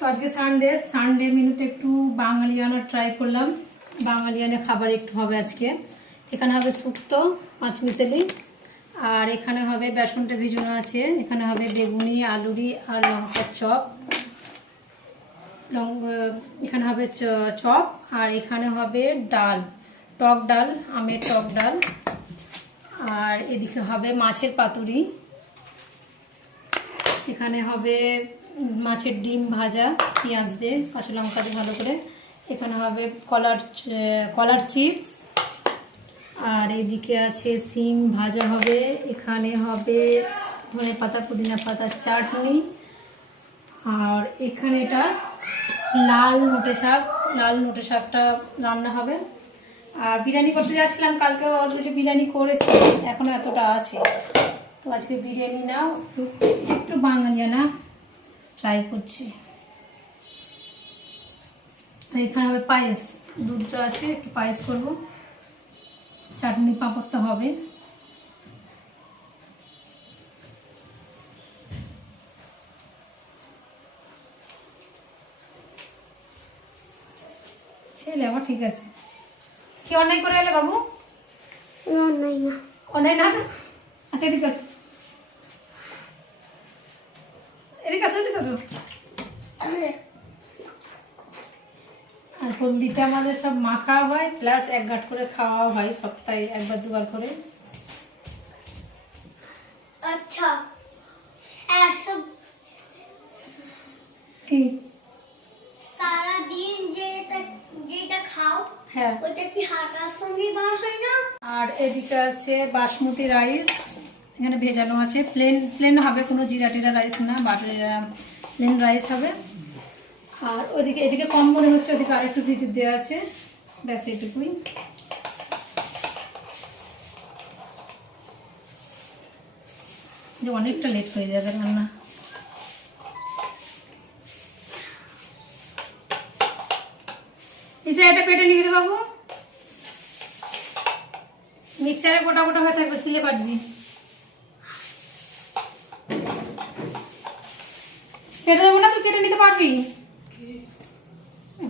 তো আজকে সানডে মেনুতে একটু বাঙালিয়ানা ট্রাই করলাম। বাঙালিয়ানা খাবার একটু হবে আজকে। এখানে হবে শুক্তো পাঁচমিশালি, আর এখানে হবে বেসনটা ভিজানো আছে। এখানে হবে বেগুনি, আলুরি আর লঙ্কার চপ। এখানে হবে চপ, আর এখানে হবে ডাল, টক ডাল, আমের টক ডাল। আর এদিকে হবে মাছের পাতুরি। এখানে হবে মাছের ডিম ভাজা পেঁয়াজ দিয়ে, কাঁচা লঙ্কা দিয়ে ভালো করে। এখানে হবে কলার চিপস, আর এদিকে আছে সিম ভাজা হবে। এখানে হবে ধনে পাতা পুদিনা পাতার চাটনি, আর এখানে এটা লাল নোটে শাকটা রান্না হবে। আর বিরিয়ানি করতে যাচ্ছিলাম, কালকে অলরেডি বিরিয়ানি করেছি, এখনও এতটা আছে। তো আজকে বিরিয়ানি নাও একটু বাঙালিয়ানা ট্রাই করছি। আর এখানে হবে পায়েস, দুধটা আছে, একটু পায়েস করব। চাটনি পাঁপড়টা হবে। ছেলে আমার ঠিক আছে। কি অন্যায় করে এলে বাবু? অন্যায় না তো। আচ্ছা এদিকে আসো, এদিকে আসো। আর হলদিটা আমাদের সব মাখা হয়, প্লাস 1 গাঁট করে খাওয়া হয় সপ্তাহে 1বার 2বার করে। আচ্ছা কি সারাদিন যেটা খাও, হ্যাঁ, ওটা কি হাঁটার সঙ্গে বার হয় না? আর এদিকে আছে বাসমতি রাইস, এখানে ভেজানো আছে। প্লেন হবে, কোনো জিরা টিরা রাইস না, প্লেন রাইস হবে। আর এদিকে কম মনে হচ্ছে, ওদিকে আর একটু ভিজু দেওয়া আছে, ব্যাস এইটুকুই। অনেকটা লেট হয়ে যাবে রান্না। এটা পেটে নিয়ে দিতে বাবু, মিক্সারে গোটা গোটা হয়ে থাকবে, সিলে পাটবি। কেটে দেবো না, তুই কেটে নিতে পারবি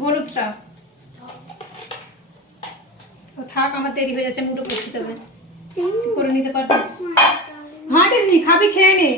হলুদটা। থাক, আমার দেরি হয়ে যাচ্ছে, মুঠো করতে হবে, করে নিতে পারবি। হাঁটিস নি, খাবি খেয়ে নে।